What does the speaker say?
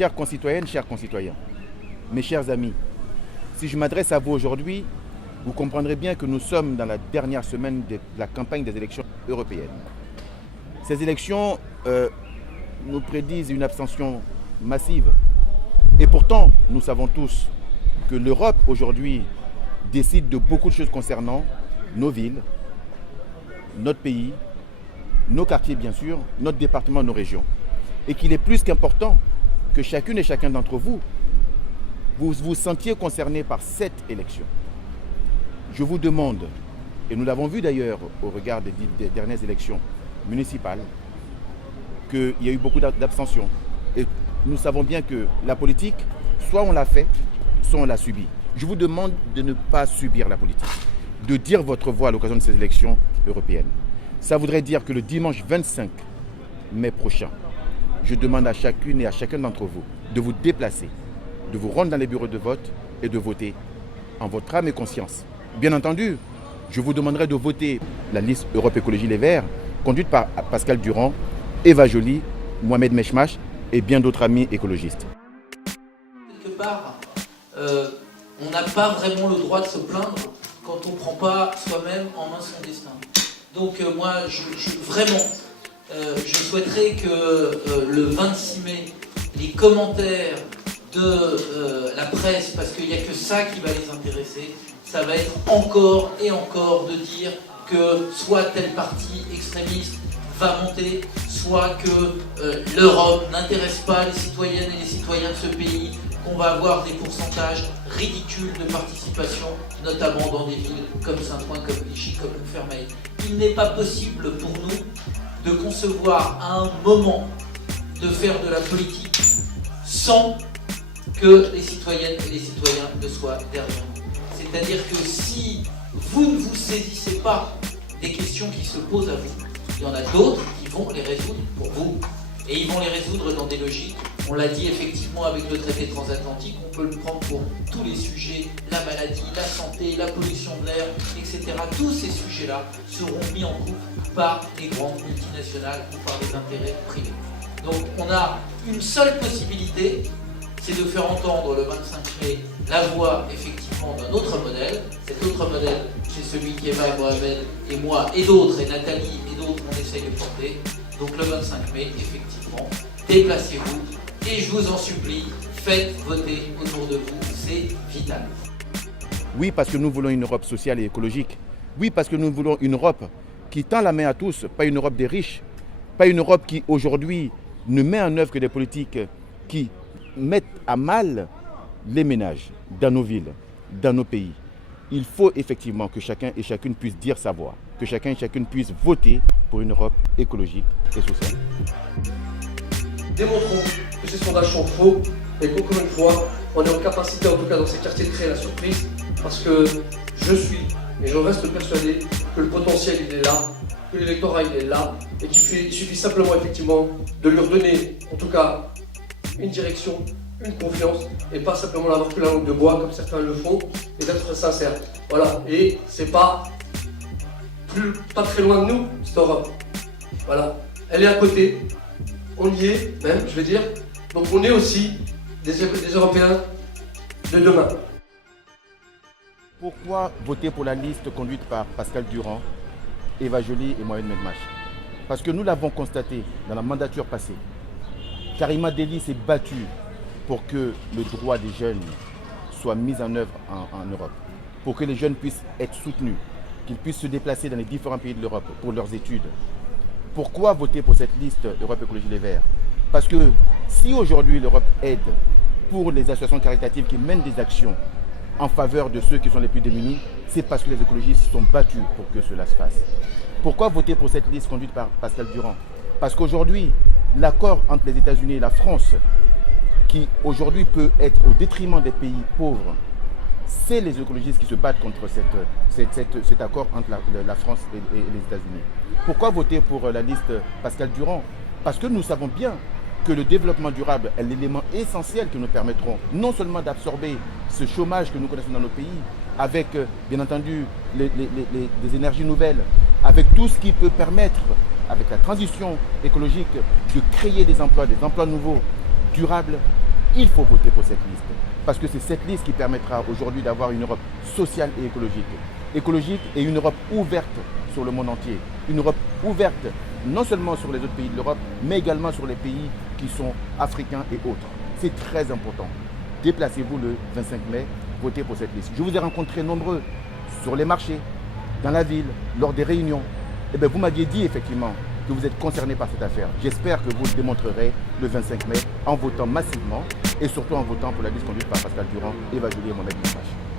Chères concitoyennes, chers concitoyens, mes chers amis, si je m'adresse à vous aujourd'hui, vous comprendrez bien que nous sommes dans la dernière semaine de la campagne des élections européennes. Ces élections nous prédisent une abstention massive. Et pourtant, nous savons tous que l'Europe aujourd'hui décide de beaucoup de choses concernant nos villes, notre pays, nos quartiers bien sûr, notre département, nos régions. Et qu'il est plus qu'important que chacune et chacun d'entre vous, vous vous sentiez concerné par cette élection. Je vous demande, et nous l'avons vu d'ailleurs au regard des dernières élections municipales, qu'il y a eu beaucoup d'abstention. Et nous savons bien que la politique, soit on l'a fait, soit on l'a subie. Je vous demande de ne pas subir la politique, de dire votre voix à l'occasion de ces élections européennes. Ça voudrait dire que le dimanche 25 mai prochain, je demande à chacune et à chacun d'entre vous de vous déplacer, de vous rendre dans les bureaux de vote et de voter en votre âme et conscience. Bien entendu, je vous demanderai de voter la liste Europe Écologie Les Verts, conduite par Pascal Durand, Eva Joly, Mohamed Meshmash et bien d'autres amis écologistes. Quelque part, on n'a pas vraiment le droit de se plaindre quand on ne prend pas soi-même en main son destin. Donc moi, je souhaiterais que le 26 mai, les commentaires de la presse, parce qu'il n'y a que ça qui va les intéresser, ça va être encore et encore de dire que soit tel parti extrémiste va monter, soit que l'Europe n'intéresse pas les citoyennes et les citoyens de ce pays, qu'on va avoir des pourcentages ridicules de participation, notamment dans des villes comme Saint-Ouen, comme Clichy, comme Montfermeil. Il n'est pas possible pour nous de concevoir à un moment de faire de la politique sans que les citoyennes et les citoyens le soient derrière nous. C'est-à-dire que si vous ne vous saisissez pas des questions qui se posent à vous, il y en a d'autres qui vont les résoudre pour vous. Et ils vont les résoudre dans des logiques, on l'a dit effectivement avec le traité transatlantique, on peut le prendre pour tous les sujets, la maladie, la santé, la pollution de l'air, etc. Tous ces sujets-là seront mis en couple par les grandes multinationales ou par les intérêts privés. Donc on a une seule possibilité, c'est de faire entendre le 25 mai la voix effectivement d'un autre modèle. Cet autre modèle, c'est celui qu'Eva, Mohamed et moi et d'autres, et Nathalie et d'autres, on essaye de porter. Donc le 25 mai, effectivement, déplacez-vous et je vous en supplie, faites voter autour de vous, c'est vital. Oui, parce que nous voulons une Europe sociale et écologique. Oui, parce que nous voulons une Europe qui tend la main à tous, pas une Europe des riches, pas une Europe qui aujourd'hui ne met en œuvre que des politiques qui mettent à mal les ménages dans nos villes, dans nos pays. Il faut effectivement que chacun et chacune puisse dire sa voix, que chacun et chacune puisse voter pour une Europe écologique et sociale. Démontrons que ces sondages sont faux et qu'encore une fois, on est en capacité, en tout cas dans ces quartiers, de créer la surprise parce que je suis et je reste persuadé que le potentiel il est là, que l'électorat il est là et qu'il suffit simplement effectivement de leur donner en tout cas une direction, une confiance et pas simplement l'avoir que la langue de bois comme certains le font et d'être sincère. Voilà, et c'est pas très loin de nous cette Europe. Voilà, elle est à côté, on y est même, je veux dire. Donc on est aussi des Européens de demain. Pourquoi voter pour la liste conduite par Pascal Durand, Eva Joly et Mohamed Meshmash? Parce que nous l'avons constaté dans la mandature passée. Karima Delli s'est battue pour que le droit des jeunes soit mis en œuvre en Europe, pour que les jeunes puissent être soutenus, qu'ils puissent se déplacer dans les différents pays de l'Europe pour leurs études. Pourquoi voter pour cette liste Europe Écologie Les Verts? Parce que si aujourd'hui l'Europe aide pour les associations caritatives qui mènent des actions en faveur de ceux qui sont les plus démunis, c'est parce que les écologistes se sont battus pour que cela se fasse. Pourquoi voter pour cette liste conduite par Pascal Durand? Parce qu'aujourd'hui, l'accord entre les États-Unis et la France, qui aujourd'hui peut être au détriment des pays pauvres, c'est les écologistes qui se battent contre cet accord entre la France et les États-Unis. Pourquoi voter pour la liste Pascal Durand? Parce que nous savons bien que le développement durable est l'élément essentiel qui nous permettront non seulement d'absorber ce chômage que nous connaissons dans nos pays, avec bien entendu des énergies nouvelles, avec tout ce qui peut permettre, avec la transition écologique, de créer des emplois nouveaux, durables, il faut voter pour cette liste. Parce que c'est cette liste qui permettra aujourd'hui d'avoir une Europe sociale et écologique. Écologique et une Europe ouverte sur le monde entier. Une Europe ouverte non seulement sur les autres pays de l'Europe, mais également sur les pays qui sont africains et autres. C'est très important. Déplacez-vous le 25 mai, votez pour cette liste. Je vous ai rencontrés nombreux sur les marchés, dans la ville, lors des réunions. Eh bien, vous m'aviez dit effectivement que vous êtes concernés par cette affaire. J'espère que vous le démontrerez le 25 mai en votant massivement et surtout en votant pour la liste conduite par Pascal Durand, Eva Joly et Mohamed Mouache.